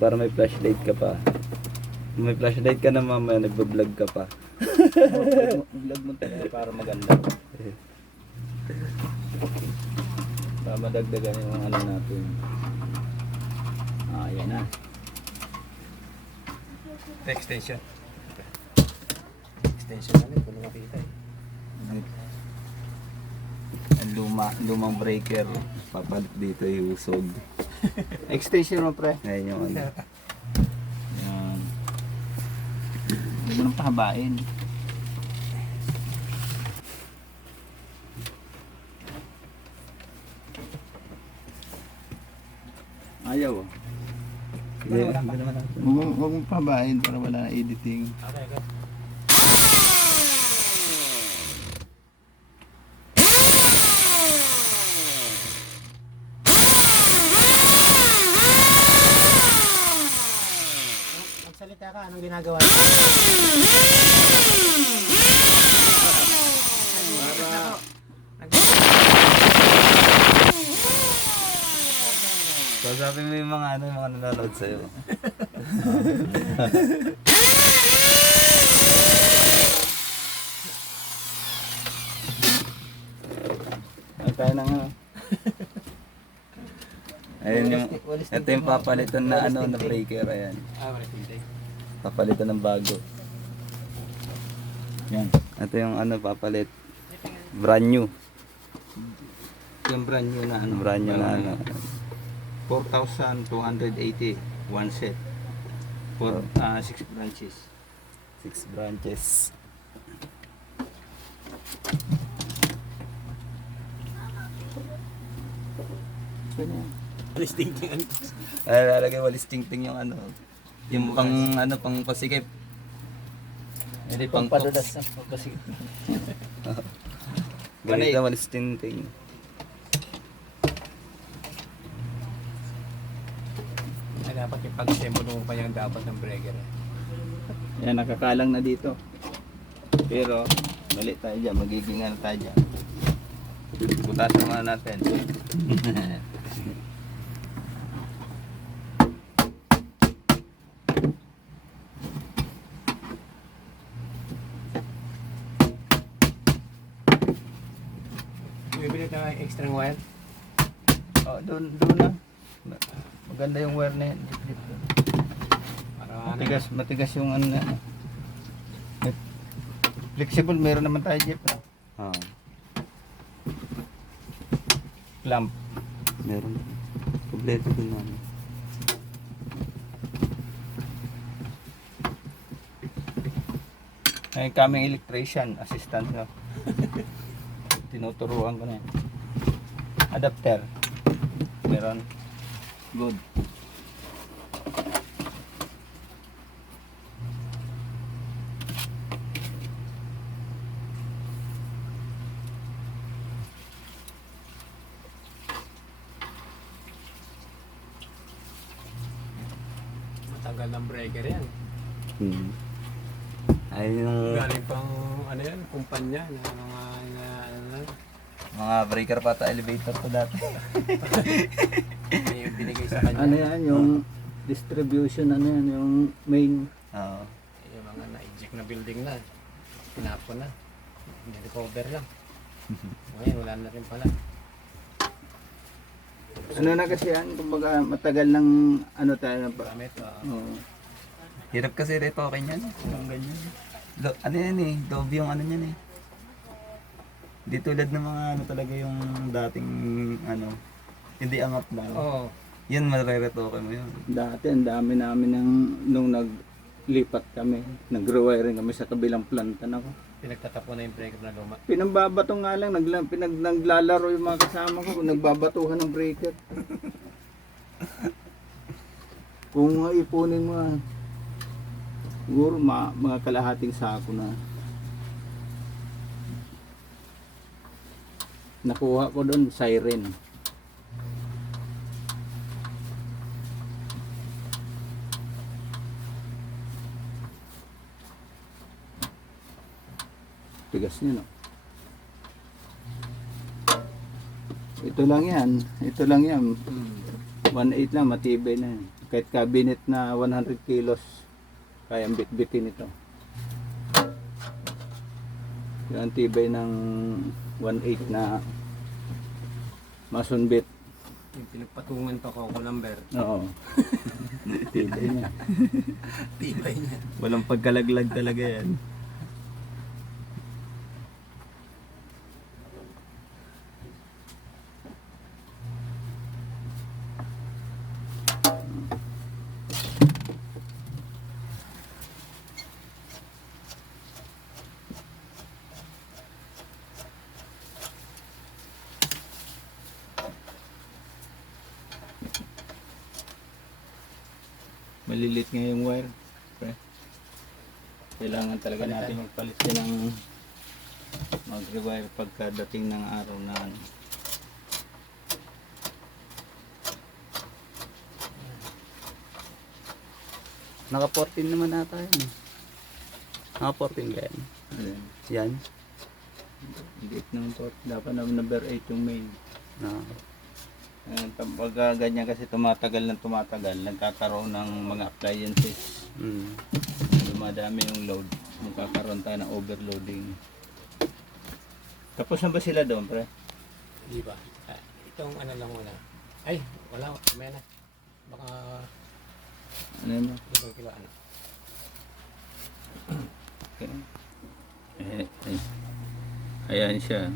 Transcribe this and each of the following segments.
Para may flashlight ka pa. May flashlight ka na mamaya, nagbablog ka pa. Vlog mo tayo para maganda. Para madagdagan yung ano natin. Ayan na. Extension. Extension na rin, kung makita eh. Ang lumang breaker. Papalit dito yung usog. Extension mo pre. Ngayon yung ano. Ayan. Hindi mo nang pahabain. Ayaw oh. Sige, hindi naman ako. Huwag mong pahabain para wala na editing. Okay, okay. Magsalita ka, anong ginagawa niyo? So sabi mo yung mga ano, yung mga nanonood sa'yo. Ay, tayo na nga. Ayun yung, ito yung papalitan na ano, na breaker. Ayan. Wala hindi. Papalitan ng bago. Yan. Ito yung ano, papalit. Brand new. Yung brand new na ano. Brand new na ano. 4,280 one set. For 6 branches. 6 branches. Ganyan. Listing ano? Ay, lalagay walis ting-ting yung ano. Yung pang ano, pang pasikip. Hindi pang padulas pops. na kasi. Ganito na walis ting-ting. Ay, dapat yung pag-semo pa yung dapat ng breaker. Yan, nakakalang na dito. Pero, mali tayo dyan. Magiging ano tayo dyan. Putasan muna natin. Bibili tayo ng extra wire. Oh, doon na. Maganda yung wire na yan. Dip. Para Matigas yung ano na. Flexible, meron naman tayo jeep. Ah, Clamp. meron. Kompleto din naman. Ay, kaming electrician, assistant no. Tinuturuan ko na yan. Adapter. Meron. Good. matagal ng breaker yan. Ayun yung Galing pang ano yan, kumpanya na mga ano, mga breaker pata elevator ko dati. yung binigay sa kanya. Ano yan, yung distribution, ano yan, yung main. Oo. Yung mga na-eject na building na. Pinapon na. Recover lang. Ngayon, wala na rin pala. Ano na kasi yan, kumbaga matagal ng ano tayo na pa. Gamit. Oo. Hirap kasi retokin yan. Yung ganyan. Ano yan eh, Dove yung ano yan eh. Di tulad ng mga ano talaga yung dating ano, hindi angat na. Oo. Yan mareretoke mo yun. Dati, ang dami namin nung naglipat kami. Nag-rewiring kami sa kabilang planta na ko. Pinagtatapon na yung breaker na luma. Pinambabato nga lang, naglalaro yung mga kasama ko, nagbabatuhan ng breaker. Kung ipunin mo, siguro mga kalahating sako na. Nakuha ko doon, siren. Tigas niya, no? Ito lang yan. 1.8 lang, matibay na yan. Kahit cabinet na 100 kilos, kayang bit-bitin ito. Yung ang tibay ng 1.8 na mason bit. Yung pinagpatungan pa ko number. Oo. Tibay niya. Tibay niya. Walang pagkalaglag talaga yan. Malilit nga yung wire. Pre. Kailangan talaga natin magpalit din ng mag-rewire pagkadating ng araw na ano. Naka 14 naman ata yun eh. Naka 14 ka yan. Ayan. Yan. Liit ng port. Dapat na number 8 yung main. Na. Pag ganyan kasi tumatagal ng tumatagal, nagkakaroon ng mga appliances. Dumadami yung load. Magkakaroon tayo ng overloading. Tapos na ba sila doon, pre? Di ba? Itong ano lang wala. Ay, wala. May na. Baka Ano mo? itong kilo ano. Okay. Ayan siya.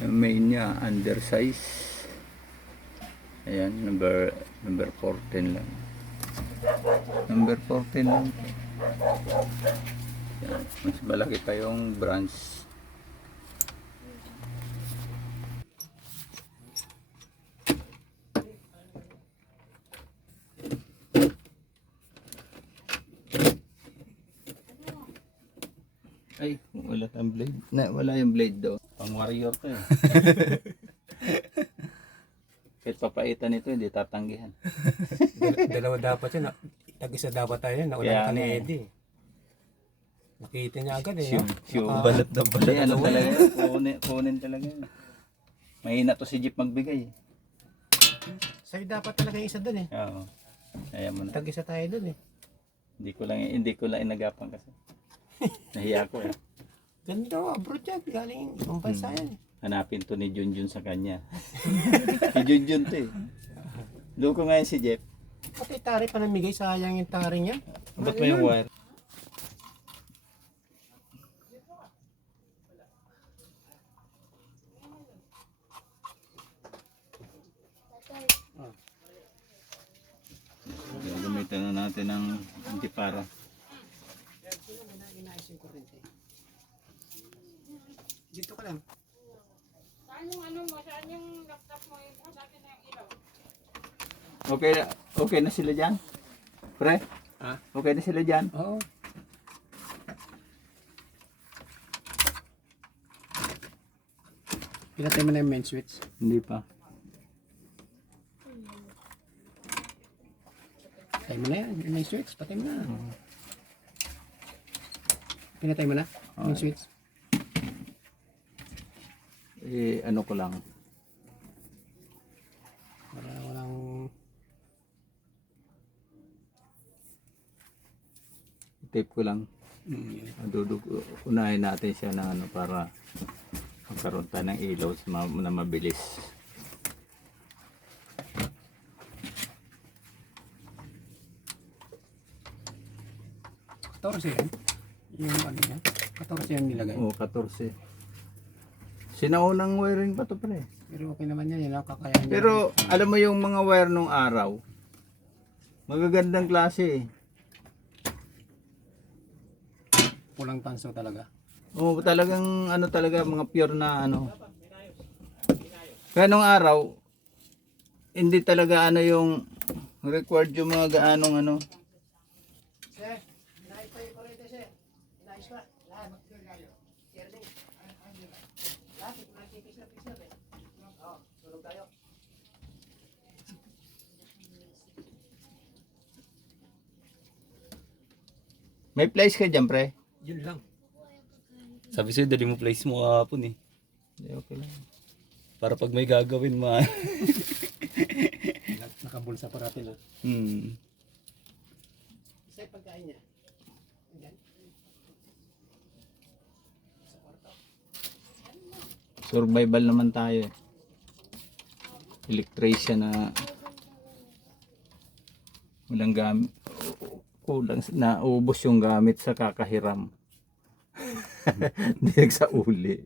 Yung main niya, undersize. Ayan, number 14 lang. Number 14 lang. Ayan, mas malaki pa yung branch. Ay, wala tayong blade. Wala yung blade daw. Pang warrior to eh. Kahit papaitan ito, hindi tatanggihan. Dalawa dapat yun. Tag-isa dapat tayo yun. Naulan ka ni Eddie. Nakita niya agad eh. No? Balat na balat. Hindi, ano talaga yun? Kunin talaga yun. Mahina to si Jeep magbigay. Sa'yo dapat talaga yung isa dun eh. Oo. Kaya mo na. Tag-isa tayo dun eh. Hindi ko lang inagapan kasi. Nahiya ko eh. Ganito, abroad yan. Galing ibang bansa yan. Hanapin to ni Junjun sa kanya. Si Junjun to eh. Doon ko ngayon si Jeff. Pati tari pa namigay, sayang yung tari niya. Ba't may yung wire? Gamitan na natin ng antipara. Dito ka lang. Saan yung ano mo? Saan yung laptop mo? Yung sa akin na yung ilaw. Okay na sila dyan? Pre? Ha? Okay na sila dyan? Oo. Pinatay mo na yung main switch. Hindi pa. Patay mo na yan. Yung main switch. Patay mo na. Pinatay mo na? Main switch. Eh, ano ko lang. Walang... Tape ko lang. Unahin natin siya na ano para magkaroon tayo ng ilaw na mabilis. Torso yan. Yung ano yan. 14 yung nilagay. Oo, 14. Sinaunang wiring pa to pre. Pero okay naman yan. Yun ang kakayahan niya. Pero alam mo yung mga wire nung araw, magagandang klase eh. Pulang tanso talaga. Oo, talagang ano talaga mga pure na ano. Kaya nung araw, hindi talaga ano yung required yung mga gaanong ano. May place ka dyan pre? Yun lang. Sabi sa'yo, dali mo place mo kahapon eh. Hindi, okay lang. Para pag may gagawin Nakabulsa pa natin. Hmm. Isa yung pagkain niya. Ayan. Survival naman tayo eh. Electrician na walang gamit. Kulang na ubos yung gamit sa kakahiram. Hindi sa uli.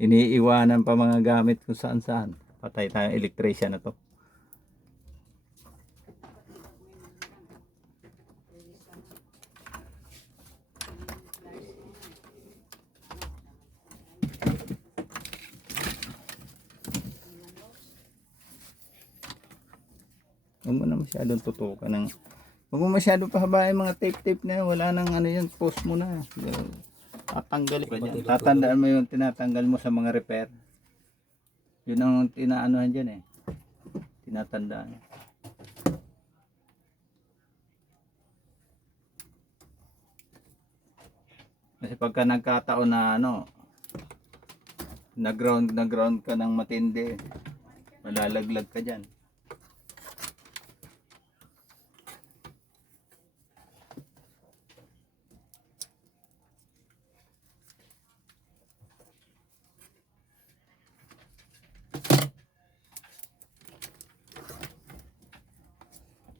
Iniiwanan pa mga gamit kung saan saan. Patay tayong electrician na to. Huwag mo na masyadong tutukan ng... Huwag mo masyadong pahabain mga tape-tape na yan. Wala nang ano yan, post mo na. Tatanggal ka dyan. Tatandaan mo yung tinatanggal mo sa mga repair. Yun ang tinaanohan dyan eh. Tinatandaan. Kasi pagka nagkataon na ano, nag-ground ka ng matindi, malalaglag ka dyan.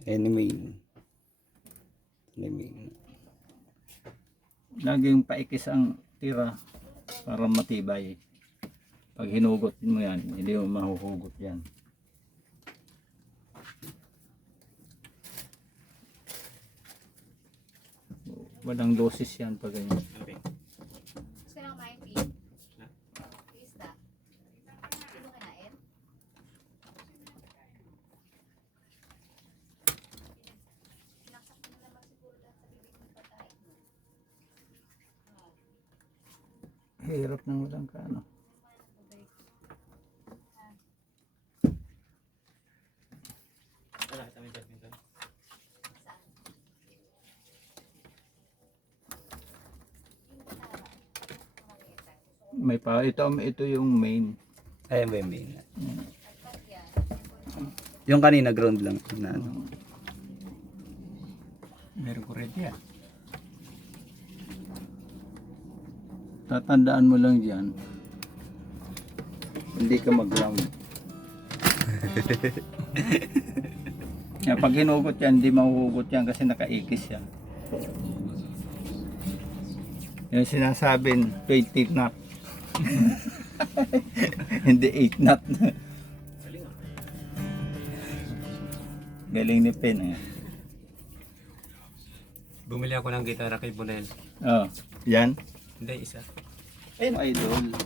Anyway. Laging paikis ang tira para matibay. Pag hinugot mo yan, hindi mo mahuhugot yan. Walang dosis yan pag ganyan. Okay. Gusto na kumain, Pete? Pista? Sino kinain? Pinaksak mo naman siguro lahat sa bibig ng pagkain mo. Hirap nang walang kano. May pa ito yung main. Ayan ba yung main? Yung kanina ground lang. Na, ano. Meron ko rin yan. Tatandaan mo lang diyan. Hindi ka mag-ground. Pag hinugot yan, hindi mahuhugot yan kasi nakaikis yan. Yung sinasabing 20 knot. Hindi 8 knot. Galing ni Pen eh. Bumili ako ng gitara kay Bonel. Oh, yan. Hindi, isa. Ayun, idol.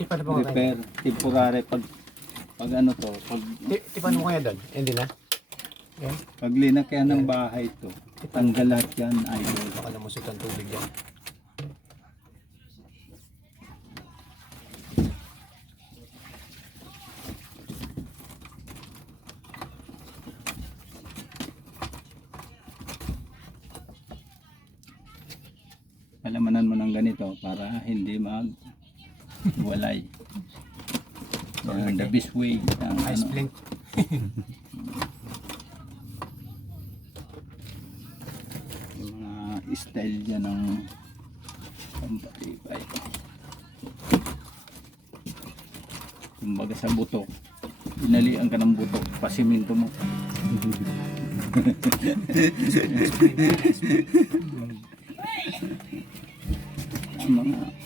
Tipan mo kaya. Repair, temporary pag ano to, Tipan mo kaya doon? Hindi na. Yan. pag linak yan ng bahay to, tanggal lahat yan, idol. Baka namusot ang tubig yan. Palamanan mo ng ganito para hindi walay. Yan, the best way. Ang, Ice ano, blink. yung mga style dyan ng pampatibay. Kumbaga sa buto, inalian ka ng buto, pasiminto mo. Mga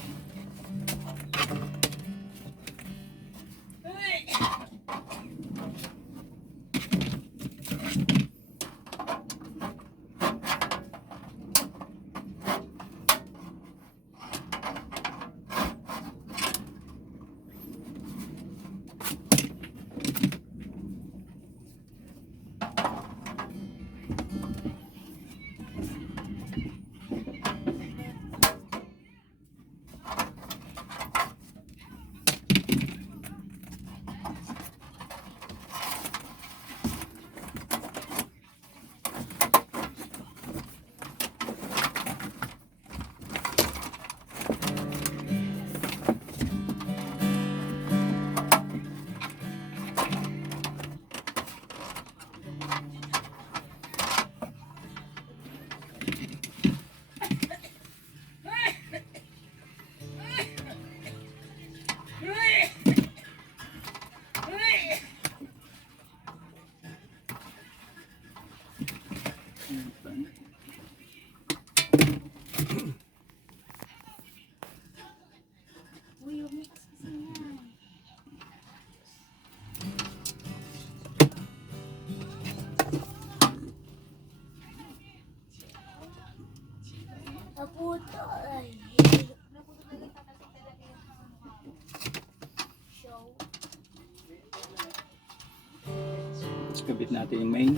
Tapos kabit natin yung main.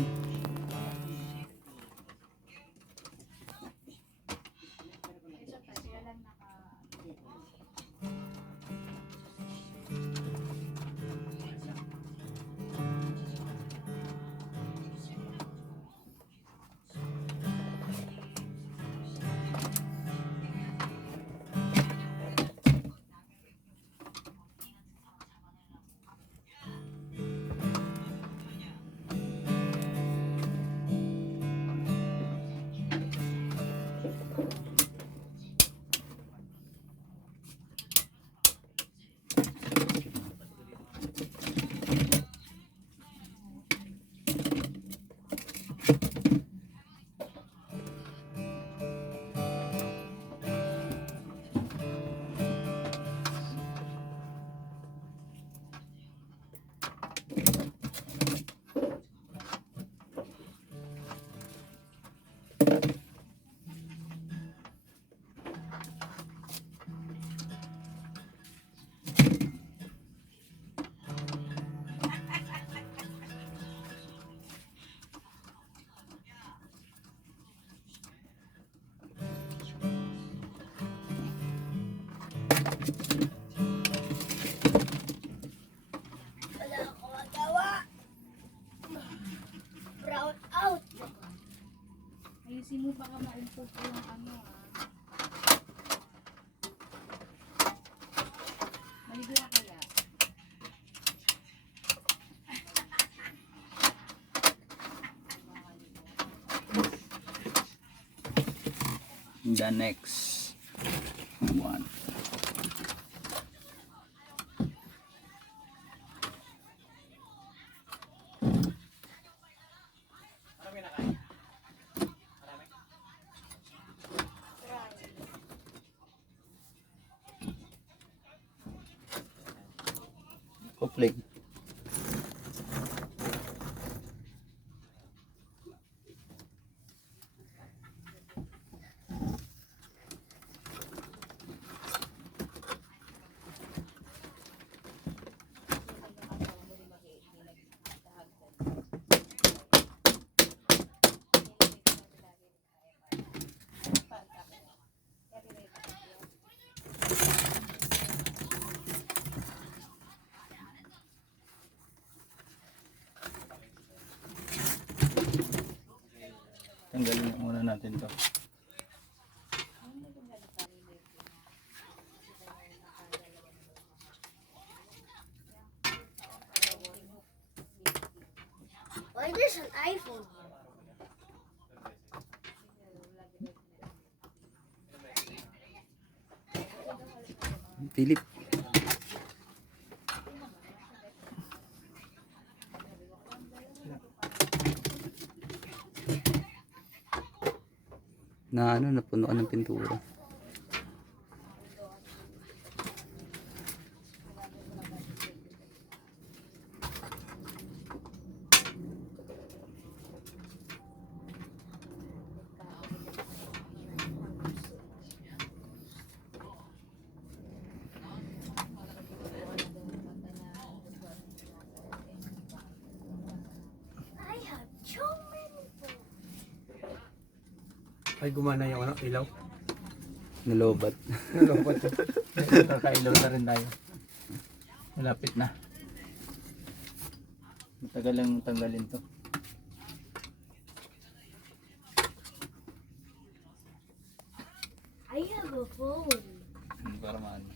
Wala akong magawa. Brown out. Ayusin mo baka maumpog ko yung ano ah. Maligo ka kaya? The next one. Kopling. Tanggalin muna natin to. Why there's an iPhone? Philip. Na ano, napuno ka ng pintura. I have so many phones. Ay, gumana yung ano, ilaw. Nalobat. Nalobot. Kakailaw na rin tayo. Malapit na. Matagal lang tanggalin to. I have a phone. Para maano.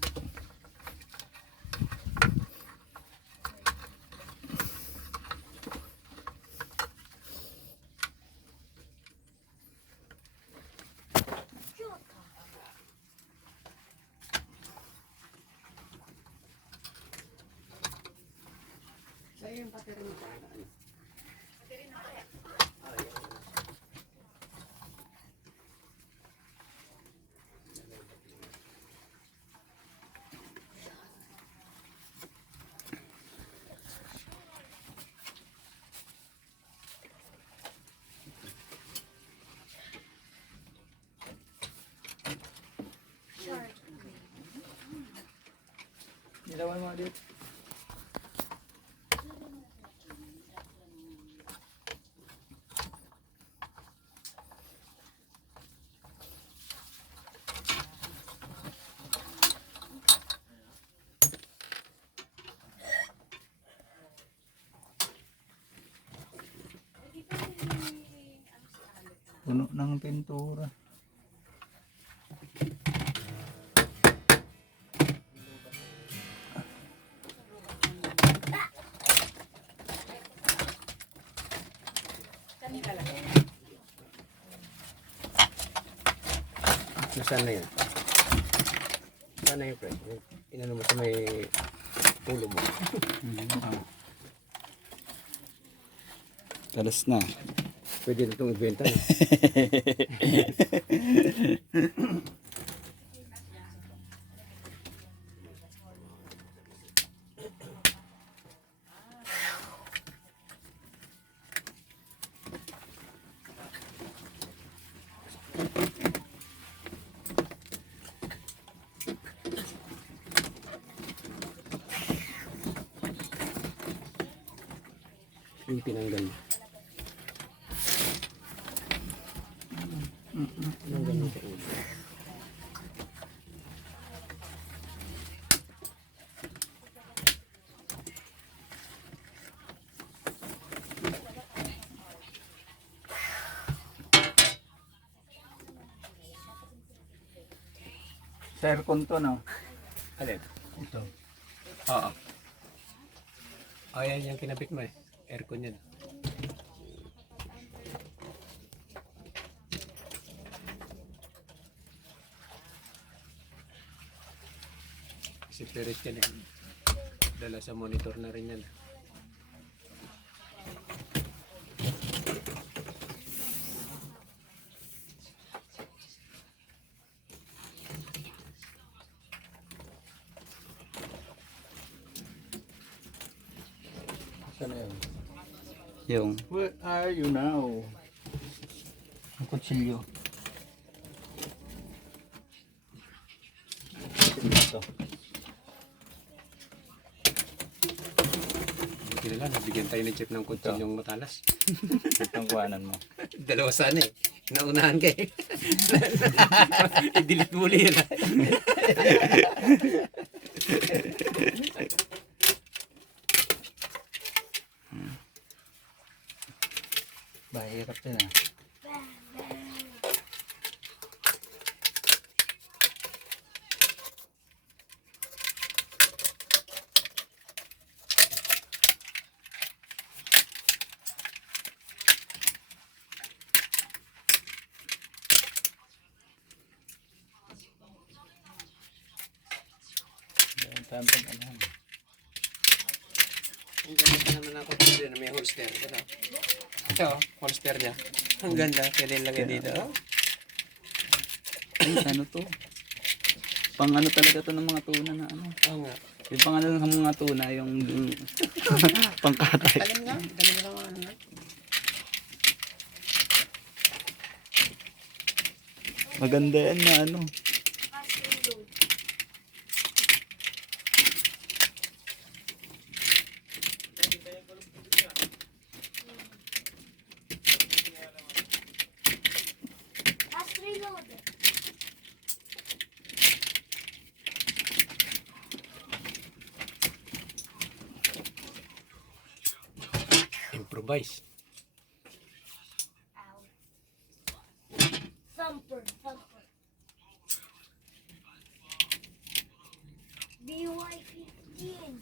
Ilawan mo dito. Puno ng pintura. Saan na yun? Saan na yun, pre? Inano mo sa may ulo mo. Talas na. Pwede na itong ibenta. No? Yung tinanggal. Tinanggal mo sa ulo. Sa aircon to, no? Alin? Ito. Oo. Oh, yan yung kinabit mo eh. Aircon yan. Si Perez yan eh. Dala sa monitor na rin yan. Saan na yun? Yung Where are you now? ang kutsilyo. Ito. Buti na lang, nabigyan tayo ng chip ng kutsil yung matalas. Itong kuhanan mo. Dalawa sana eh. Naunahan ka eh. I-delete mo ulit yun. Bahirap din ah. Ang tampag ano. Ang ganda pa naman ako dito na may holster. Ito, ito holster niya. Ang ganda. Pwede lagay dito. Oh. Ay, ano to? Pang ano talaga to ng mga tuna na ano. Oo nga. Yung pang ano ng mga tuna, yung pangkatay. Talim nga. Talim nga ano nga. Maganda yan na ano. Fast reload. Improvise. Ow. Thumper, thumper. BY-15.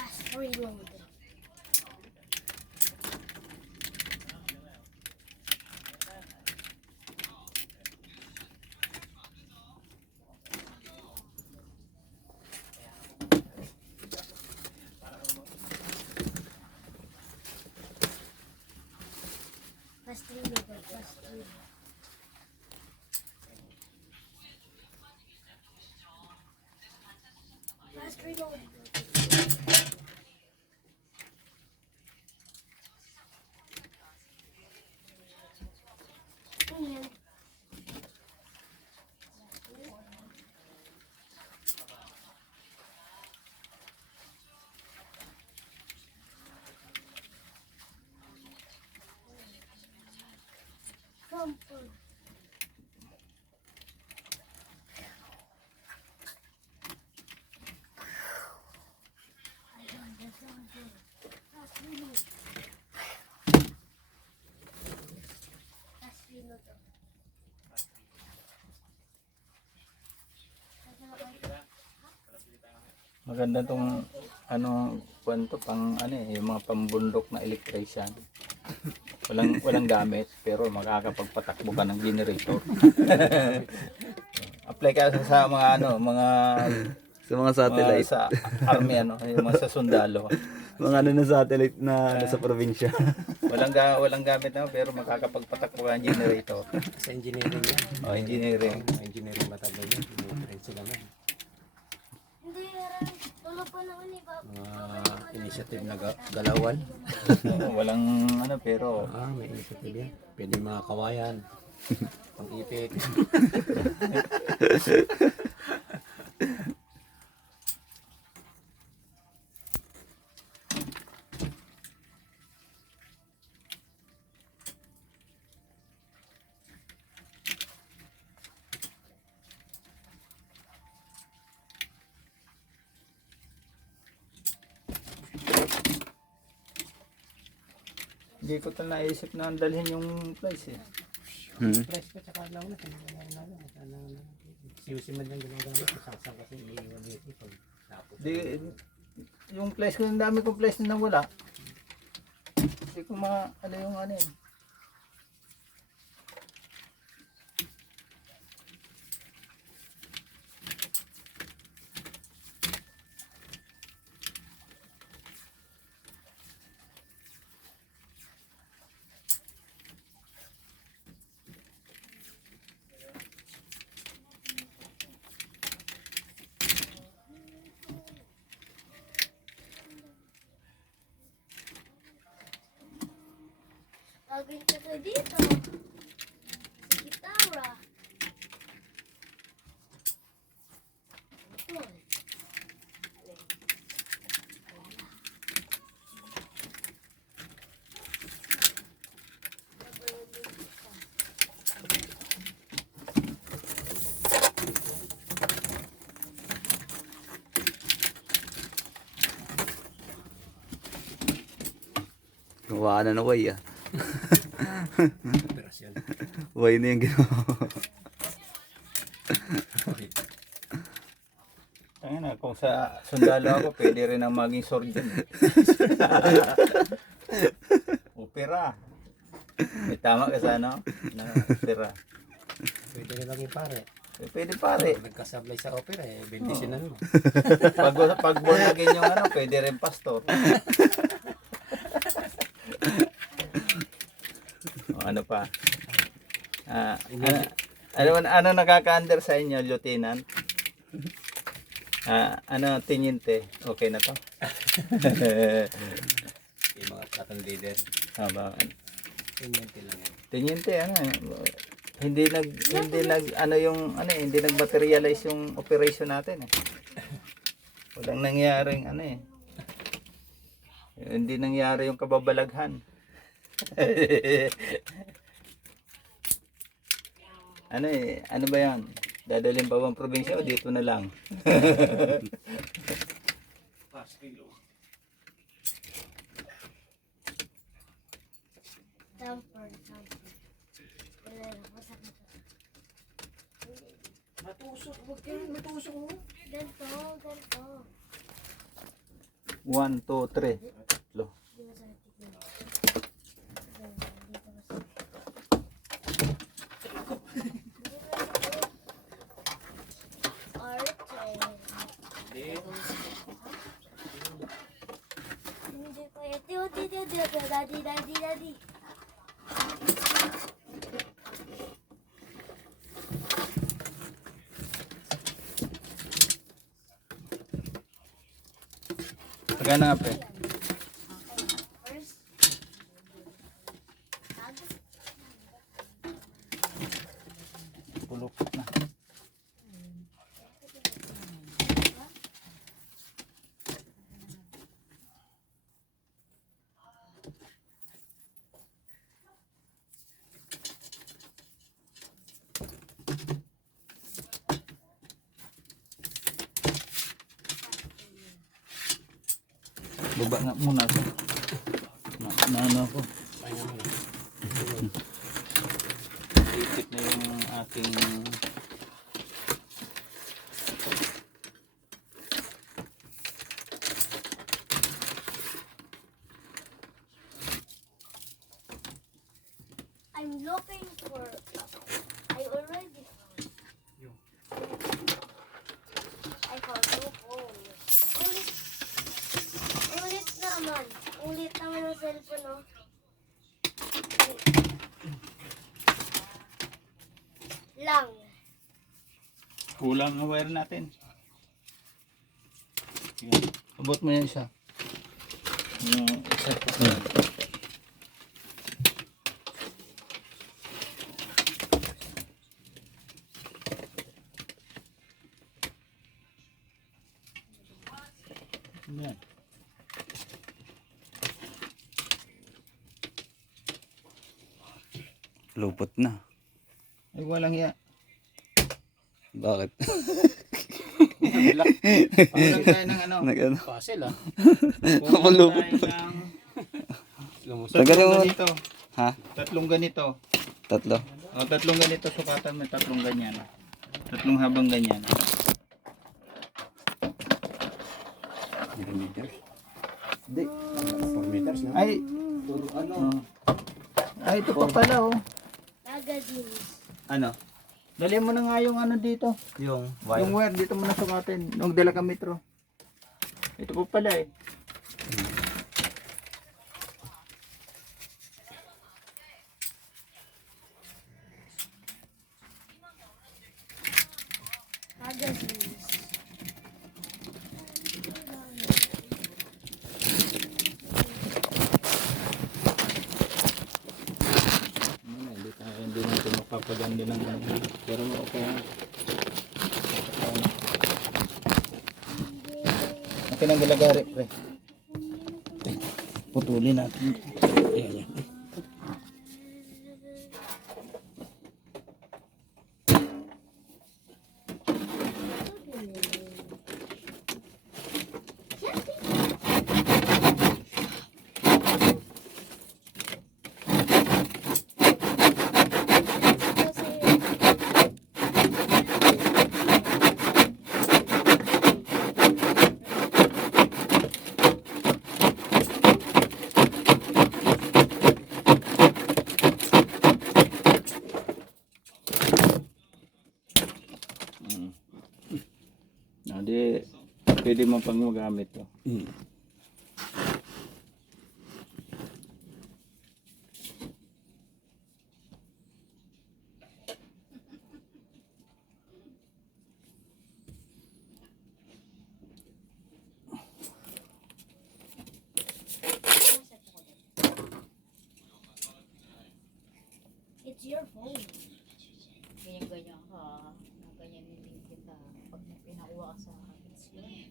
Fast reload. Fast reload, fast reload. Fast reload. Dumper. Ayun, the dumper. Last reload. Last reload. Maganda tong ano kwento pang ano yung mga pambundok na electrician. Walang gamit pero makakapagpatakbo ka ng generator. Apply ka sa mga mga Sa mga satellite. sa army yung mga sa sundalo. Mga ano na satellite na ano sa probinsya. Walang gamit pero makakapagpatakbo ka ng generator. Sa engineering yan. Engineering. Engineering matagal yan. Engineering sila na. Hindi, tulog pa naman ni Bob. Mga initiative na galawan. Walang pero May initiative yan. Pwede mga kawayan. Pang-ipit. hindi ko ta naisip na dalhin yung price eh. Price ko tsaka lang na. Siusiman lang ginagawa ko. Saksang kasi iiwan dito. Pag tapos. Yung place ko, ang dami kong place na wala. Hindi ko yung eh. Agad ka ka dito. Si Kitara. Ito. Gawa na way ah. Operasyon. Way na yung ginawa. Kung sa sundalo ako, pwede rin ang maging surgeon. Opera. May tama ka sa na opera. Pwede rin maging pare. Pwede pare. Pag nagkasablay sa opera, bendisyonan mo. Pag born again yung pwede rin pastor. Ano pa? Ano nakaka-under sa inyo, Lieutenant? Teniente, okay na to? Yung mga platoon leader. Teniente lang yan. Teniente, hindi nag-materialize yung operation natin eh. Walang nangyaring hindi nangyari yung kababalaghan. Ano ba yan? Dadalhin pa bang probinsya o dito na lang? Dumper. Matusok, huwag kayo matusok mo. Ganto. 1, 2, 3. Lo. Di ba sa tignan? Hindi ko daddy. Pagana nga pre. First, tag. Pulupot na. Baba nga muna ako. Ano ako. Ay naman. Isip na yung aking I'm looking for. I already found. I found two holes. Ulit naman. Ulit naman ang cellphone, no? Lang. kulang na wire natin. Yan. Abot mo yan siya. Yung isa. Yan. Lupot na. Ay, walang ya. Bakit? Walang tayo ng ano. Nag-ano? Puzzle ah. Walang Lupot. tayo ng Lumusot. Tagalog tatlong mo. ganito. Ha? Tatlong ganito. Tatlo. O, tatlong ganito. Sukatan mo tatlong ganyan. Tatlong habang ganyan. Millimeters. Hindi. 4 meters na. Ay, Ano? ay ito pa pala oh. Magazines. Ano? Dali mo na nga yung ano dito. Yung Yung wire dito mo na sukatin. Nung dala ka metro. Ito pa pala eh. Magazines. Hindi natin mapapaganda ng ano. Pero okay. Okay nang galagari pre. Putulin natin. Ayan yan. Di pwede mo pang magamit to. It's your phone. Ganyan-ganyan ka, ganyan din kita. Pag pinakuha ka sa akin, it's yun.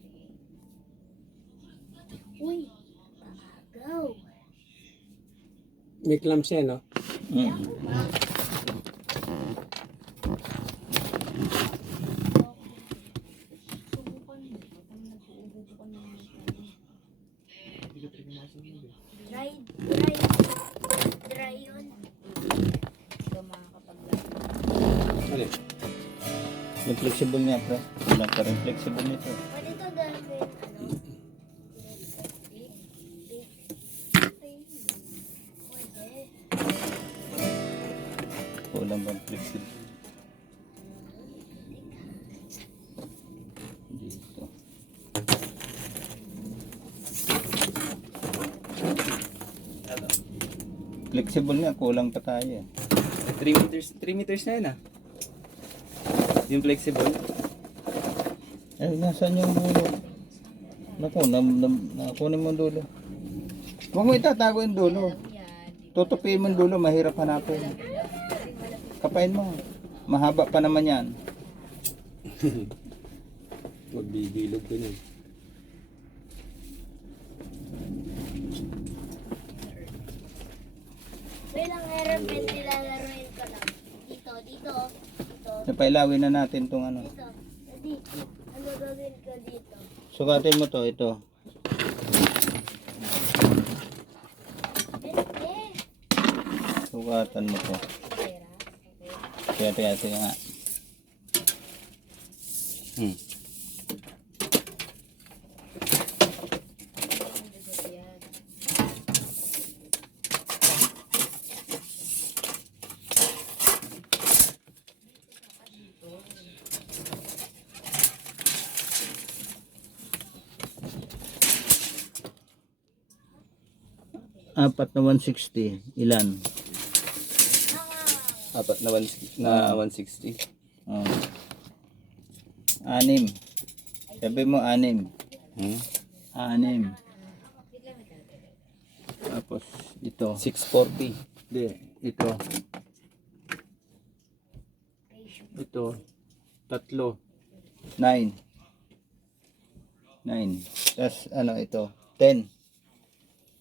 Uy, go. May clamps yan, no? Dry yun. Ito makakapaglaro. Ano? Yung flexible niya pre. Wala pa rin flexible nito. Pwede to gawin, ano? Pwede. Kulang bang flexible? Dito. Flexible nga, kulang pa tayo. 3 meters na yun ah. Yung flexible. Eh, nasaan yung dulo? Naku, nakunin mo yung dulo. Huwag mo itatago yung dulo. Tutupiin mo yung dulo, mahirap hanapin. Kapain mo. Mahaba pa naman yan. Magbibilog ko yun. Bilang aeroplane, nilalaroin ko lang. Dito, dito, dito, Napailawin na natin itong ano. dito. Dito. Ano gagawin ko dito? Sukatin mo to, ito. Sukatan mo to. Pera. Okay. Kaya nga. Hmm. Yan. Apat na 160. Ilan? Apat na 160. Oh. 6. Sabi mo 6. Hmm? 6. Tapos ito. 640. Hindi. Ito. Ito. 3. 9. 9. Tapos ano ito? 10.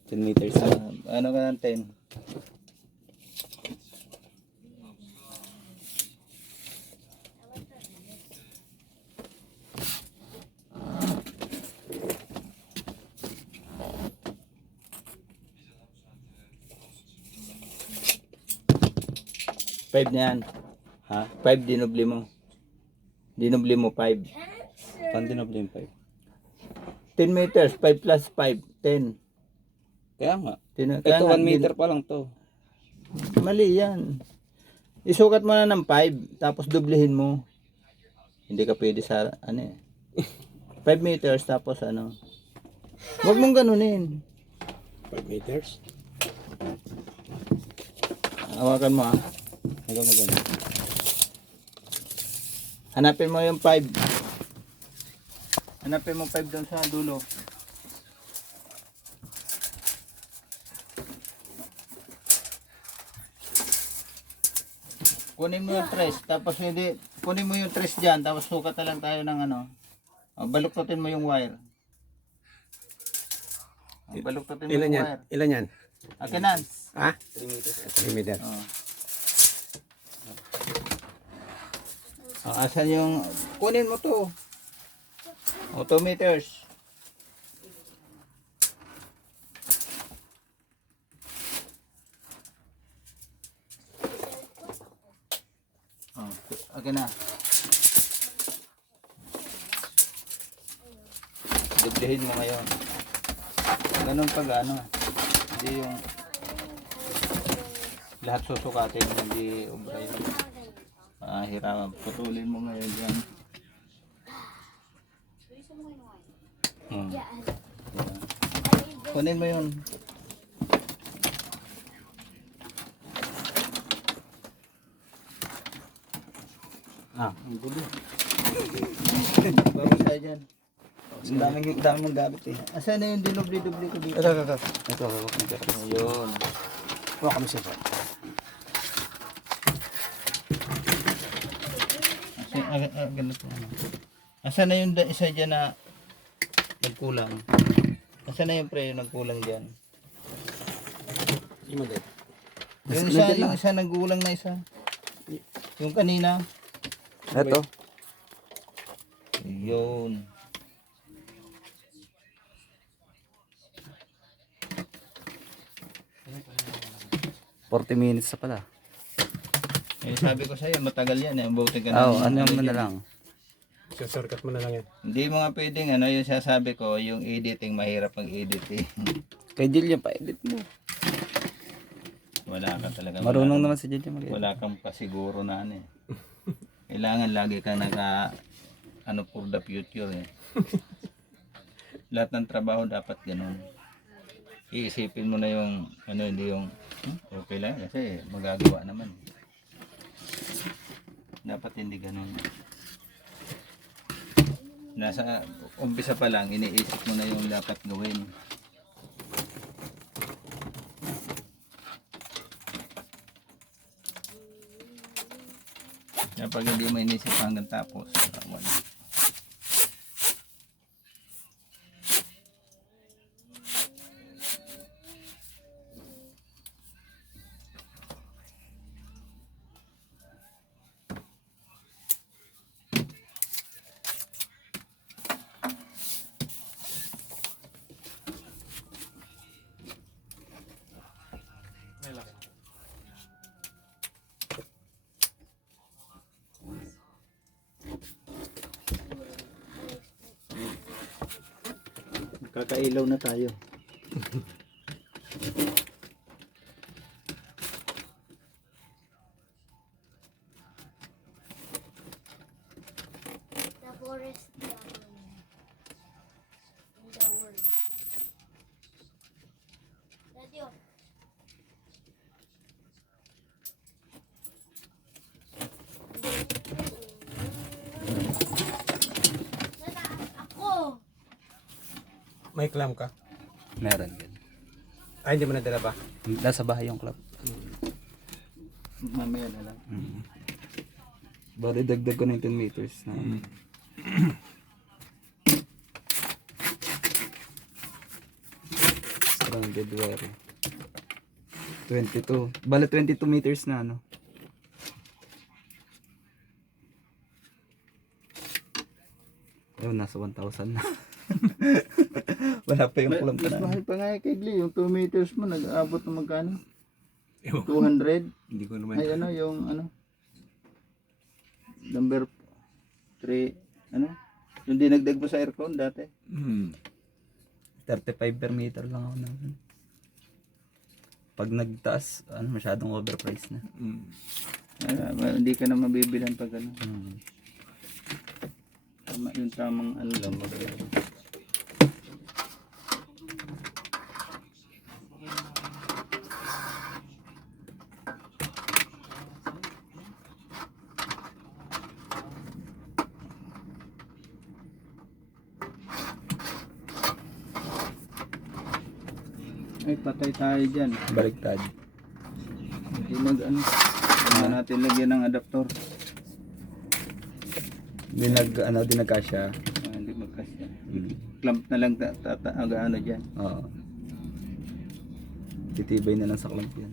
10 meters. Ano ka ng 10? Five na yan. Ha? 5 dinubli mo. Dinubli mo 5. Pandi na yung 5. 10 meters. 5 plus 5. 10. Kaya nga. Kaya Ito nga, 1 meter pa lang to. Mali yan. Isukat mo na ng 5. Tapos dublihin mo. Hindi ka pwede sa ano eh. 5 meters tapos ano. Huwag mong ganunin. 5 meters. Hawakan mo ah. Hanggang maganda. Hanapin mo yung 5. Hanapin mo 5 doon sa dulo. Kunin mo yung 3, tapos hindi, kunin mo yung 3 dyan, tapos sukat na lang tayo ng ano. Baluktutin mo yung wire. Baluktutin mo Ilan yung yan? wire. Ilan yan? Akin na. Ha? 3 meters. 3 meters. Oh. Asan yung, kunin mo to. 2 meters. Oh, akin na. Dublehin mo ngayon. Ganun pag ano. Hindi yung lahat susukatin, hindi ubra yun. Hirapan. Putulin mo ngayon dyan. Hmm. Kunin mo yun. Ang gulo. Bawas tayo dyan. Ang daming mong gamit eh. Asan na yung dinubli-dubli ko dito? Ito. Ayun. Huwag kami siya. Ganito. Asan na yung isa dyan na nagkulang? Asan na yung pre yung nagkulang dyan? Yung isa nagkulang na isa. Yung kanina. Ito. Yun. $40 minutes na pala. Eh, sabi ko sa'yo, matagal yan eh. Buti ka na. Ano mo na dyan. lang. Shortcut mo na lang yan. Hindi mo nga pwedeng ano yung sasabi ko, yung editing, mahirap ang editing. Kay Jillian pa edit mo. Wala ka talaga. Marunong naman si Jillian mag-edit. Wala kang pasiguro na ano eh. Kailangan lagi kang naka ano for the future eh. Lahat ng trabaho dapat ganun. Iisipin mo na yung ano, hindi yung okay lang kasi magagawa naman. Dapat hindi ganun. Nasa umpisa pa lang iniisip mo na yung dapat gawin. Kapag hindi mo inisip hanggang tapos, wala. Kakailaw na tayo. The forest in the world. Daddy, oh. Nataas ako. May clam ka? Meron din. Ay, hindi mo nadala ba? Nasa bahay yung club. Mamaya na lang. Bali, dagdag ko ng 10 meters na. Stranded wire. 22. Bali, 22 meters na, ano. Ayun, nasa 1,000 na. Wala pa yung club Mas na. mahal pa nga kay Glee. Yung 2 meters mo, nag-aabot ng magkano? Ewan ko. 200? Hindi ko naman. Ay ano, yung ano? Number 3, ano? Yung dinagdag mo sa aircon dati. 35 per meter lang ako naman. Pag nagtaas, ano, masyadong overpriced na. Hindi ka na mabibilan pag ano. Hmm. Tama, yung tamang ano lang. Ay, patay tayo dyan. Baliktad. Hindi ano. Hindi natin lagyan ng adaptor. Di nagkasya. Hindi magkasya. Clamp na lang ano dyan. Oo. Titibay na lang sa clamp yan.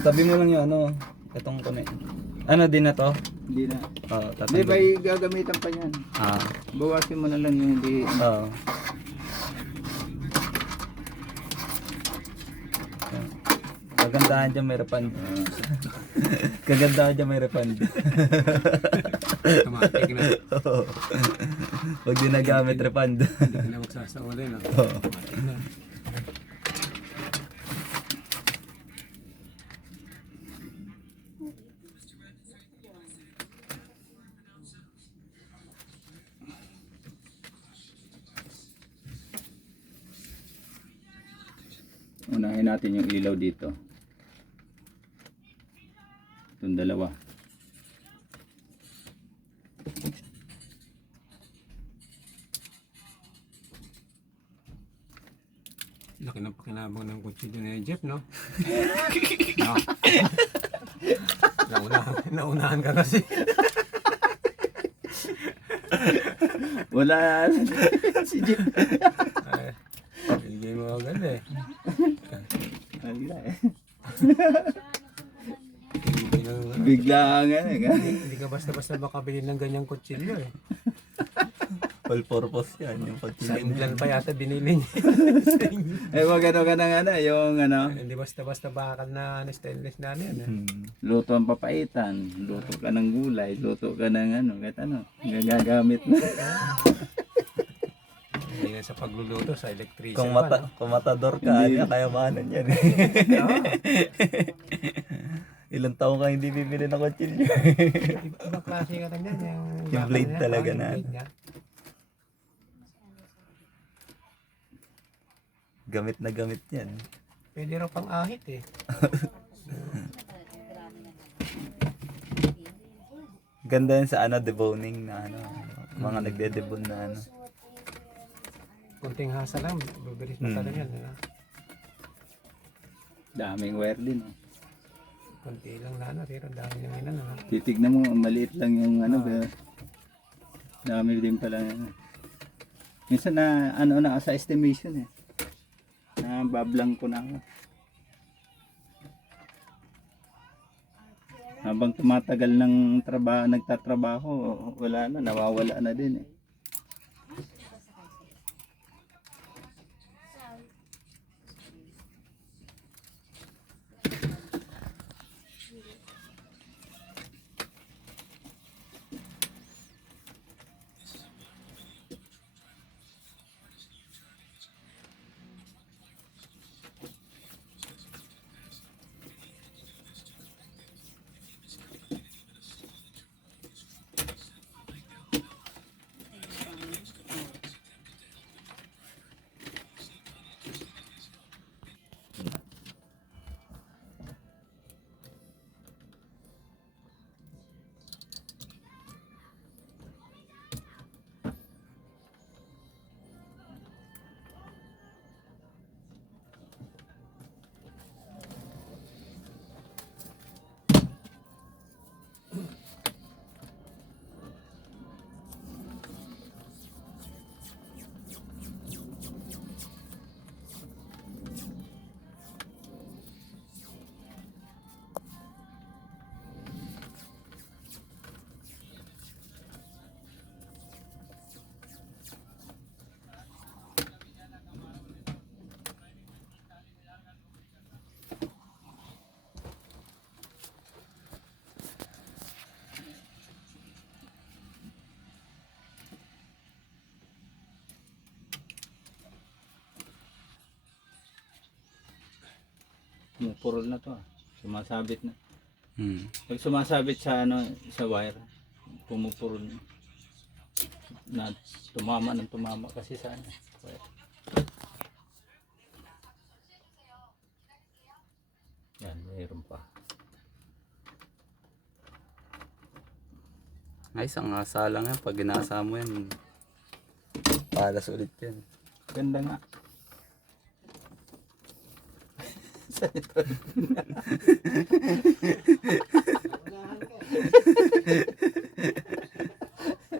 Tabi mo lang yung ano, itong connect. Ano din na to? Hindi na. Oo, Hindi ba tatanggal. gagamitan pa yan? Ah, Bawasin mo na lang yung hindi. oo. Kagandahan dyan may refund. Kagandahan dyan may refund. Automatic na. Oo. Pag di nagamit refund. Hindi ka na magsasauli na. Automatic na. Unahin natin yung ilaw dito. Itong dalawa. Laki ng pakinabang ng kutsilyo ni Jeff, no? No. Naunahan ka kasi. Wala. Si Jeep. Ay, Bigay mo agad eh. Wala eh. Hindi na, Bigla nga eh. hindi ka basta-basta makabili ng ganyang kutsilyo eh. All purpose yan. Yung Sa pagkilin. England pa yata binili niya. Eh wag ano ka ng ano, yung ano, Hindi basta-basta bakal na stainless na ano yan eh. luto ang papaitan, luto ka ng gulay, luto ka ng ano, kahit ano, gagamit na. Hindi na sa pagluluto, sa electrician Kung, pa, no? kung matador ka, Hindi. kaya mahanan yan. Ilang taong ka hindi bibili ng kutsilyo. Ibang klase ka lang yan. Yung bakal blade niya, talaga yung na. blade niya. Gamit na gamit yan. Pwede raw pang ahit eh. Ganda yan sa ano, deboning na ano. Mga nagde-debone na ano. Kunting hasa lang, bibilis matagal yan. Daming wire din. Eh. Kunti lang na ano, pero dami ng inan. Titignan mo, maliit lang yung ano, pero dami din pala. Ano. Minsan na, ano na, sa estimation eh. Na bablang ko na ako. Habang tumatagal ng trabaho, nagtatrabaho, wala na, nawawala na din eh. Pumupurol na to. Sumasabit na. Hmm. Pag sumasabit sa ano, sa wire, pumupurol na tumama kasi sa ano. Wire. Yan, mayroon pa. Ay, isang asa lang yan. Pag ginasa mo yan, palas ulit yan. Ganda nga.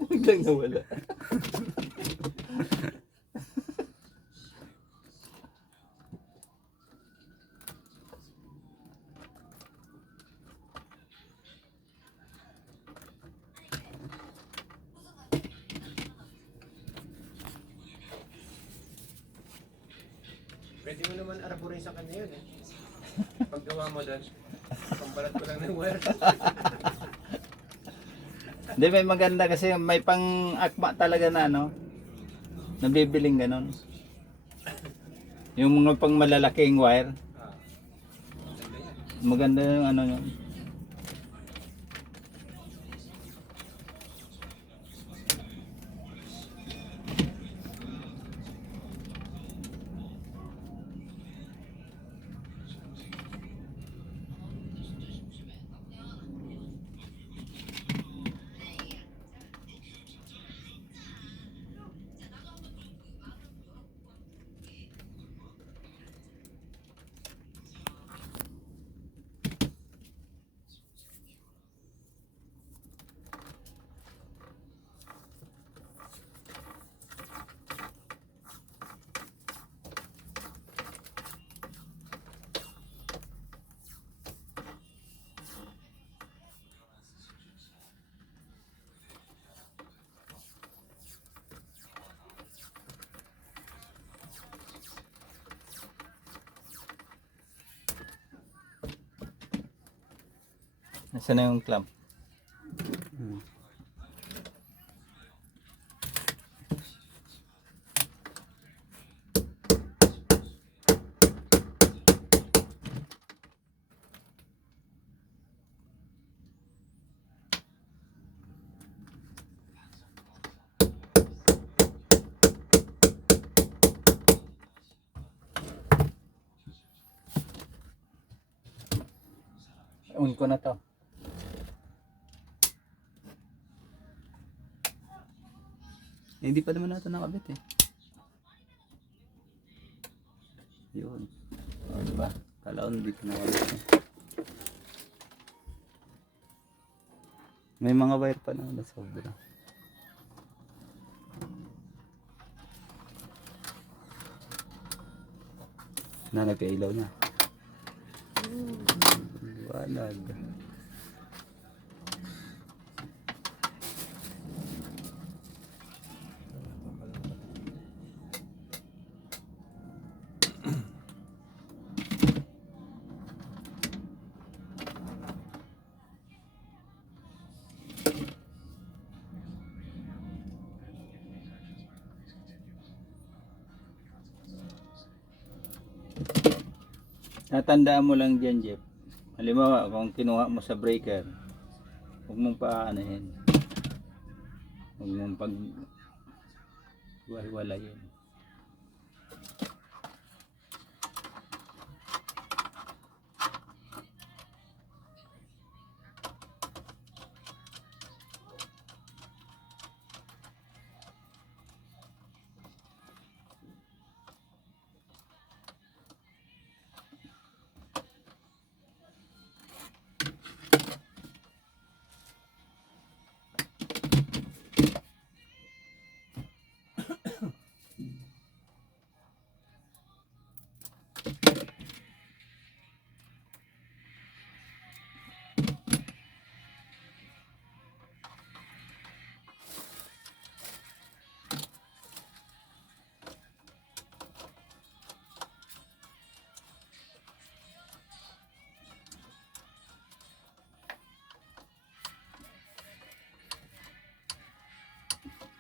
Biglang nawala. Pwede mo naman arborin sa kanya yun eh. Paggawa mo doon, pambalat ko lang ng wire. Hindi, may maganda kasi may pang akma talaga na ano. Nabibiling ganon. Yung mga pang malalaking wire. Maganda yung ano yun. Nasaan na yung clamp? On ko na to. Eh, hindi pa naman natin nakabit eh. Yun. O, diba? Kala ko hindi ko nakabit eh. May mga wire pa na sobra. Na nagkailaw na. Walag. Natandaan mo lang dyan, Jeff. Halimbawa, kung kinuha mo sa breaker, huwag mong paanahin. Huwag mong walayin.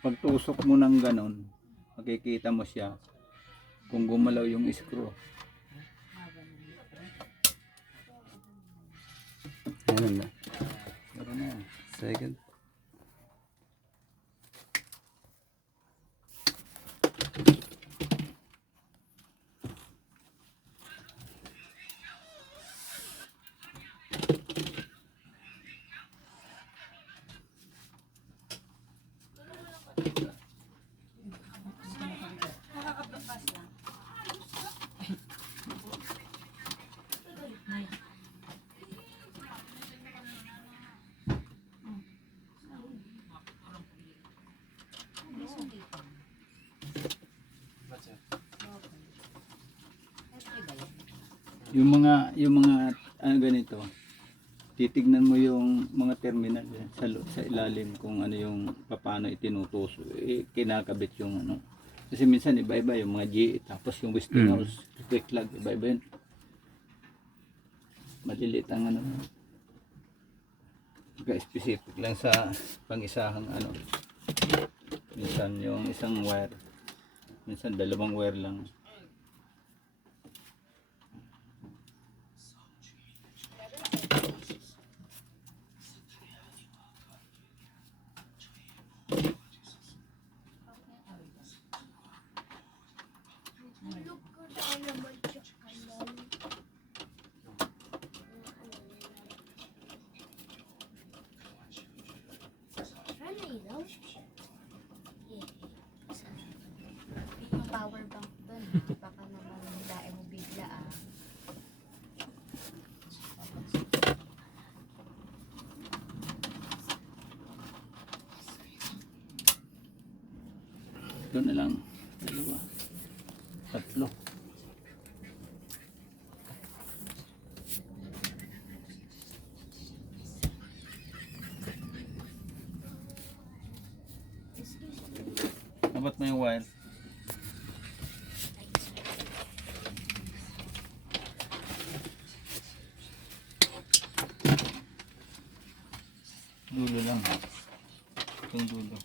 Pagtusok mo ng ganon, makikita mo siya kung gumalaw yung screw. Ganun na. Meron na. Second. Yung mga ganito, titignan mo yung mga terminal sa ilalim kung ano yung paano itinutuso, kinakabit yung ano. Kasi minsan iba-iba yung mga GE, tapos yung Westinghouse, quick lug, iba-iba yun. Maliliit ang ano. Specific lang sa pang-isahang ano. Minsan yung isang wire, minsan dalawang wire lang. Look ko daw naman siya kanon. Ano ilaw? Yung power bank doon ha. Baka naman hilain mo bigla ah. Ito na lang. Dalawa. Tatlo. Dapat may wire. Dulo lang. Itong dulo.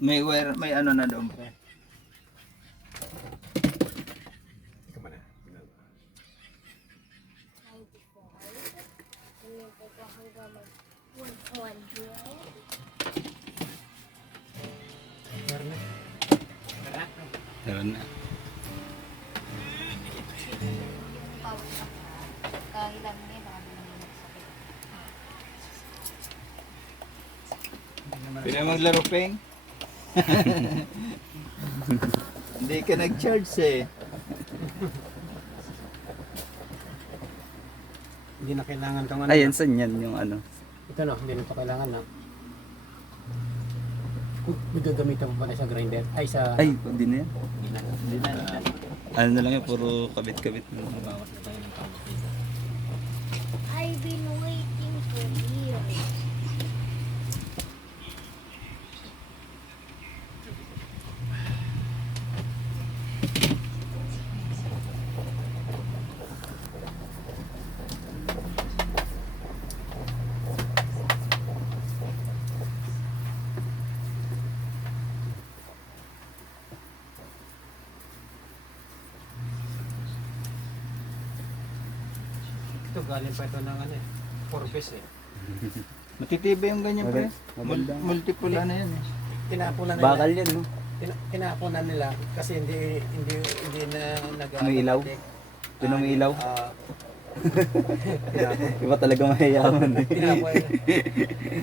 May wire, may ano na doon pa. Ano ko pa hanggang mag 100? Meron na. Yung power bank ha. Kahilang niya baka naman sakit. Pwede maglaro, Peng? Hindi ka nag-charge eh. Hindi na kailangan tong ano. Ayan, saan yan yung ano? Ito no, hindi na ito kailangan na. May gagamitan mo pala sa grinder. Ay sa... Ay, hindi na yan. Hindi na. Ano na lang yan, puro kabit-kabit. I've been waiting for years. Ito galing pa ito ng ano eh. Forbes eh. Matitibay yung ganyan, pre. Maganda. Multiple ano yan eh. Tinapunan nila. Bakal yan, no? Tinapunan nila kasi hindi na nag May ilaw? Yun ang may ilaw? Tinapon. Iba talaga mayayaman eh. Tinapon.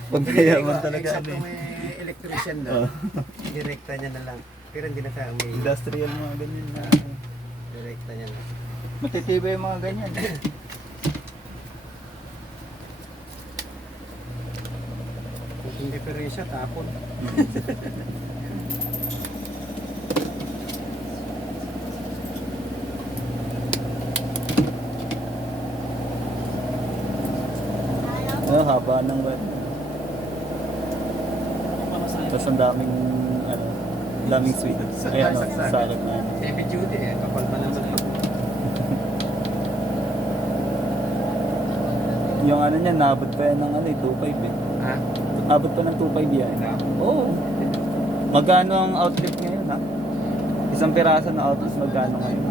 Pag mayayaman talaga ano Eksakto eh. may electrician doon. Direkta niya na lang. Pero hindi na tayo may Industrial mga ganyan na. direkta niya na. Matitibay yung mga ganyan. Kung diferensya, tapon. Ano, haba ng web. Tapos ang daming, ano, daming sweet. Ay, ano, salad na. Heavy duty eh. Kapal pa naman. Yung ano niya, naabot pa yan ng ano, 2.5 eh. Ha? Abot pa ng 2.5 yan. Oo. Magkano ang outlet ngayon, ha? Isang piraso na outlet, magkano ngayon?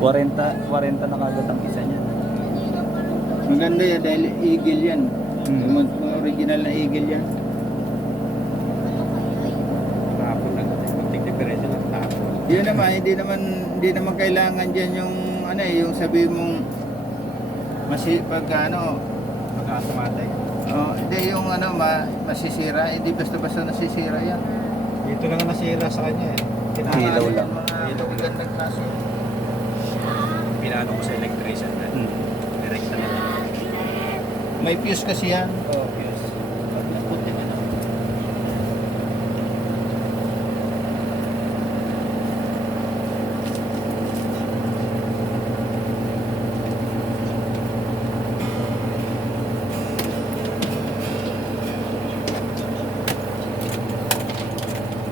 40 na kagad ang isa niya. Maganda yan dahil eagle yan. Mm. Yung mga original na eagle yan. Tapon lang. Kunting diferensya ng tapon. Yun naman, hindi naman kailangan diyan yung ano yung sabi mong pag Makakasamatay. hindi yung masisira, hindi basta-basta nasisira yan. Dito lang ang nasira sa kanya eh. Ilaw lang. Mga magandang klase. Pinano ko sa electrician na. Direct na lang. May fuse kasi yan. Oh, yes. Pag napunti ka na.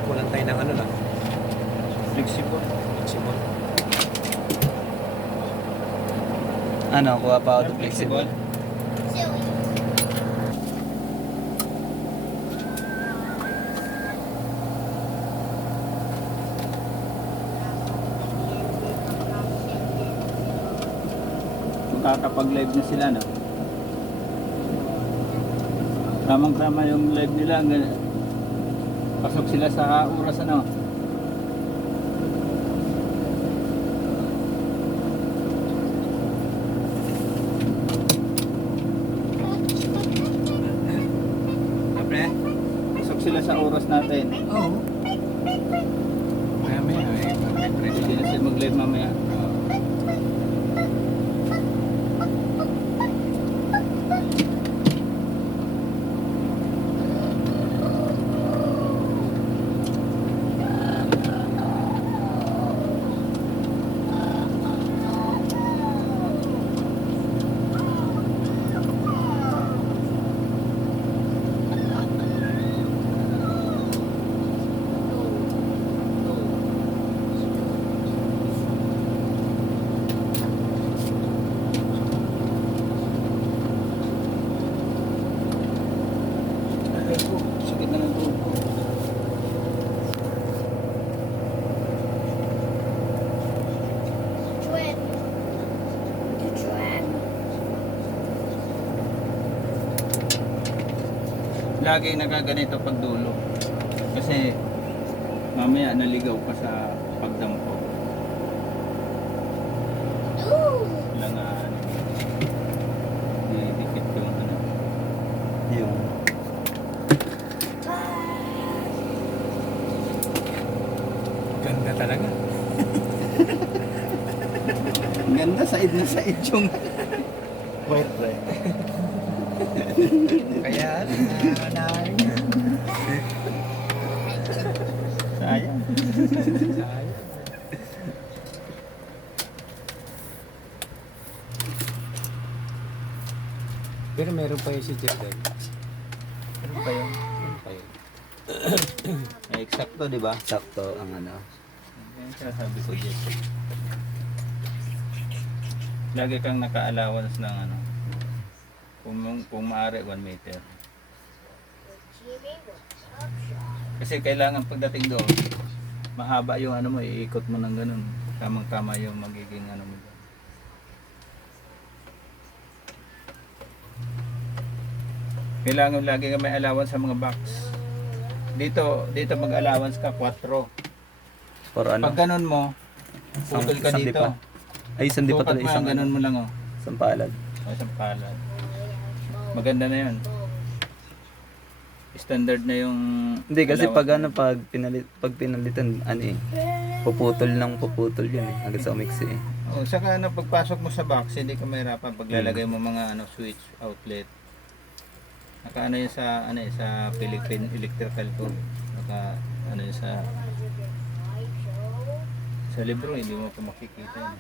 Kulang tayo ng ano lang. Flexible. Flexible. Ano, kuha pa ako ng flexible. Makakapag-live na sila, no? Tamang-tama yung live nila. Pasok sila sa oras, ano? Kapre? Pasok sila sa oras natin. Oo. Maya-maya eh. Hindi na sila mag-live mamaya. Sakit na ng tuhod ko. Lagi nagaganito pag dulo. Kasi mamaya naligaw ka sa pagdampo. Lang didikit ko yung ano. Yung Ganda talaga. Ang ganda, said na said yung white red. Kaya, nanahin. sayang. Pero meron pa yung si Jeff din. Ano pa yun? Meron pa yun. Ay, eksakto, di ba? Sakto ang ano. Yan sabi ko dyan. Lagi kang naka-allowance ng ano. Kung maaari 1 meter. Kasi kailangan pagdating doon, mahaba yung ano mo, iikot mo ng ganun. Tamang-tama yung magiging ano mo. Kailangan lagi ka may allowance sa mga box. Dito mag-allowance ka 4. For ano? Pag ganun mo, putol ka Sandi dito. pa. Ay, sandi pa Tukat talaga mo isang yan, ganun mo lang oh. isang palad. O, isang palad. Maganda na yun. Standard na yung Hindi kasi allowance pag ano, pag pinalitan, ano eh, puputol yun eh, hanggang sa umiksi eh. O, saka ano, pagpasok mo sa box, hindi ka mahirapan paglalagay mo mga ano, switch, outlet. Naka ano yun sa, ano eh, sa Philippine Electrical Co. Naka ano yun sa libro, hindi mo pa makikita yun.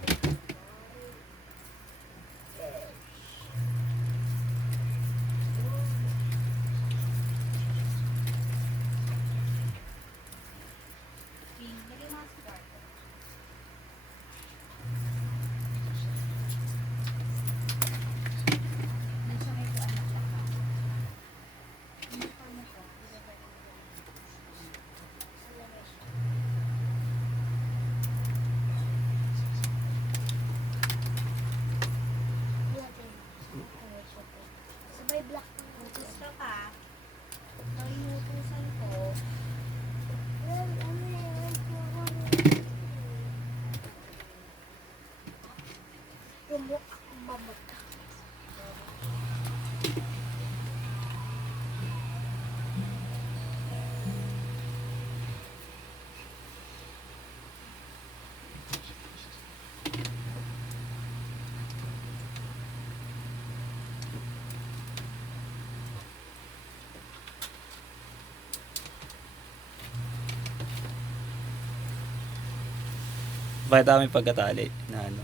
Pakita kami pagkatali na ano.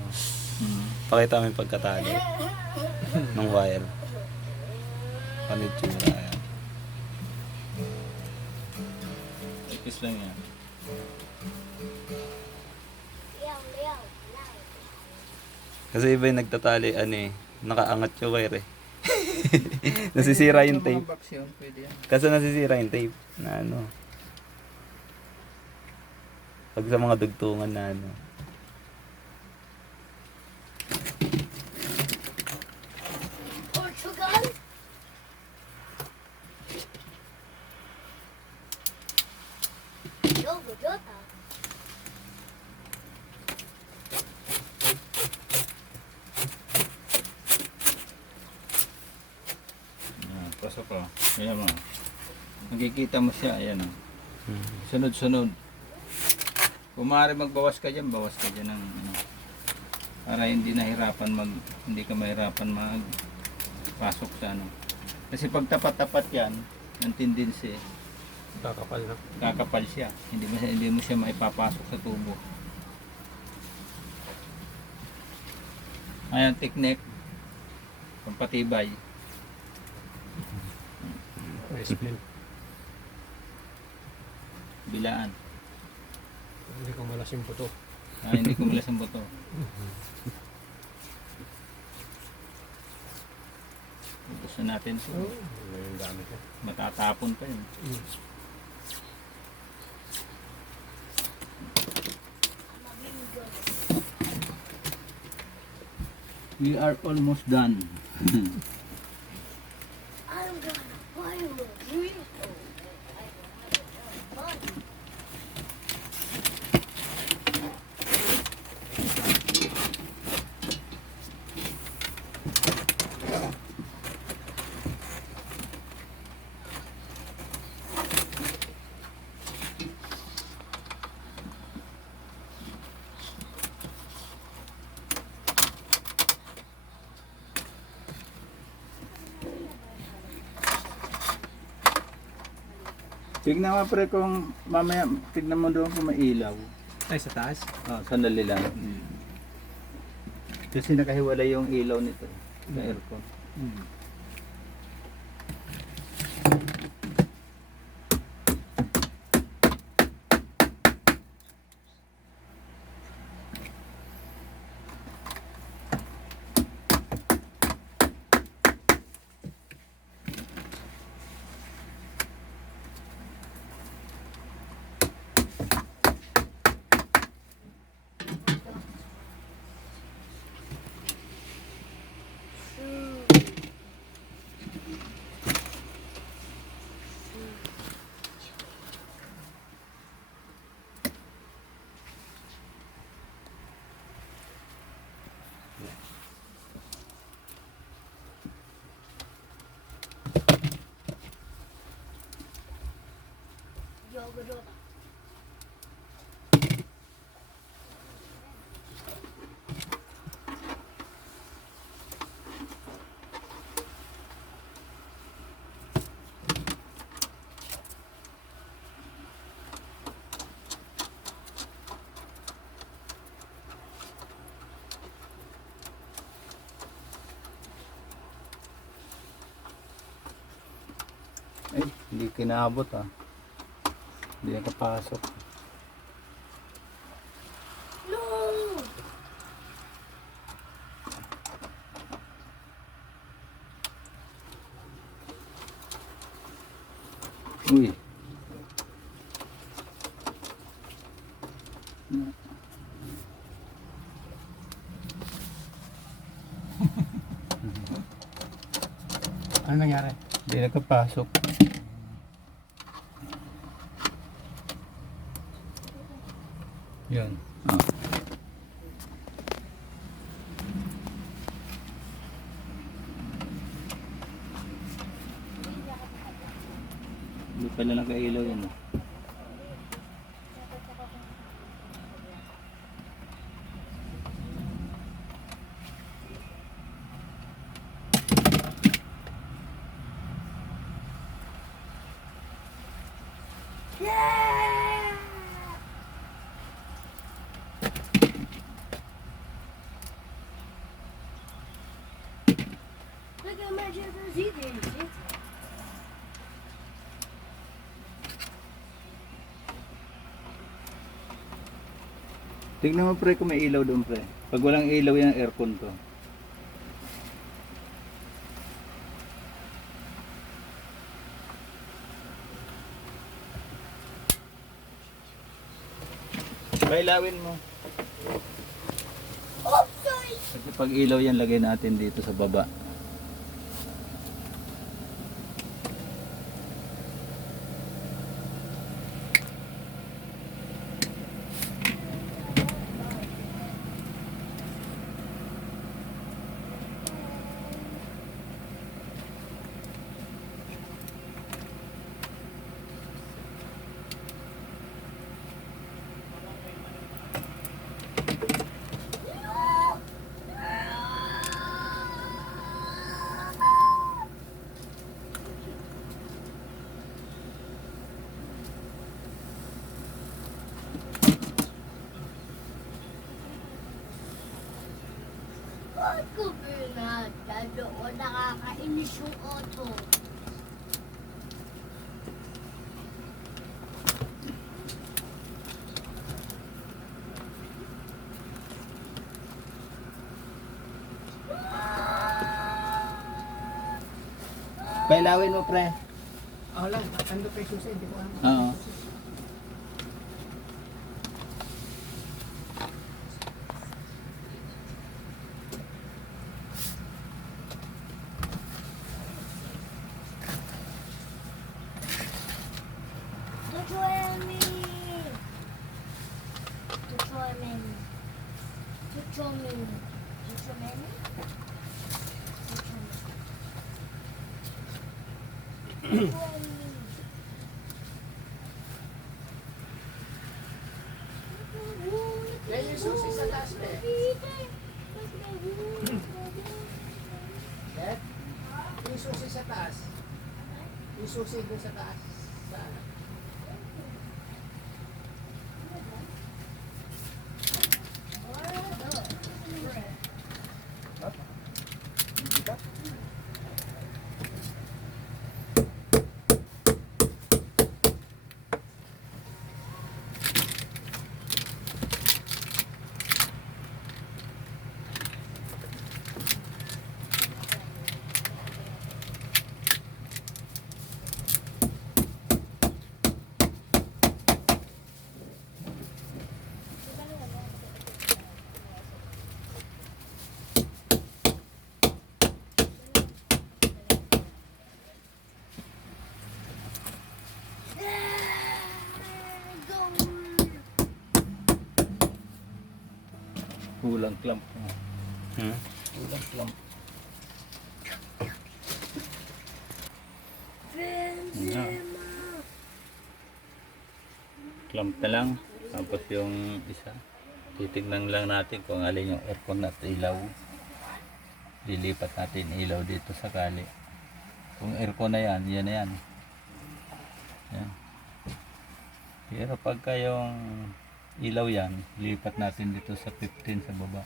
Pakita kami pagkatali ng wire. Ano yung tsura? Ayan. Ipis lang yan. Liyaw, liyaw. Kasi iba yung nagtatali, ano eh, nakaangat yung wire eh. Nasisira yung tape. Mga box yun, pwede yan. Kasi nasisira yung tape na ano. Pag sa mga dugtungan na ano. Portugal? Yogo, Jota. Yan, pasok ko. Ayan mo. Makikita mo siya, ayan o. Sunod-sunod. Kung maaari magbawas ka dyan, bawas ka dyan ng ano. Para hindi hindi ka mahirapan magpasok sa ano. Kasi pag tapat-tapat yan, ang tendency, Kakapal na. kakapal siya. Hindi mo siya maipapasok sa tubo. Ayan, technique. Pampatibay. Explain. Bilaan. Hindi ko malas yung buto. Hindi kumulas ang buto. Gusto natin ito. Yung dami ko. Matatapon pa yun. We are almost done. I'm gonna buy a burrito. Tignan mo pre kung mamaya, tignan mo doon kung may ilaw. Ay, sa taas? Sandali lang. Kasi nakahiwalay yung ilaw nito sa aircon. Yogo, Jota. Ay, hindi kinabot Hindi nakapasok. No! Uy. Ano nangyari? Hindi nakapasok. Yan. Hindi pala nakailaw yan. Tignan mo pre kung may ilaw doon pre. Pag walang ilaw yan, aircon to. Bailawin mo. Kasi pag ilaw yan, lagay natin dito sa baba. Ako, Bernard. Lalo ko nakakainis yung auto. Bailawin mo pre. Wala, ando pa yung susi, hindi ko alam. Oo. Tutuemi! Tutuemi! Tutuemi! Tutuemi? Yan yung susi sa taas na Yung susi sa taas. Yung susi doon sa taas. Saan? Kulang clamp. Ulang lang. Clamp na lang. Tapos yung isa. Titignan lang natin kung alin yung aircon at ilaw. Lilipat natin ilaw dito sakali. Kung aircon na yan, yan na yan. Yan. Pero pagka yung ilaw yan, lipat natin dito sa 15 sa baba.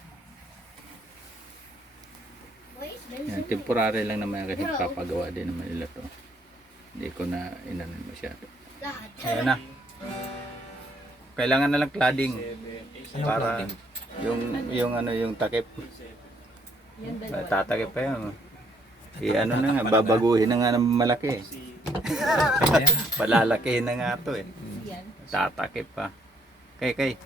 Yan, temporary lang naman kasi papagawa din naman nila to. Hindi ko na inanan masyado. Ayan na. Kailangan na lang cladding para yung ano yung takip. Tatakip pa yun. Ano na nga, babaguhin na nga ng malaki. Palalakihin na nga to eh. Tatakip pa. Kay.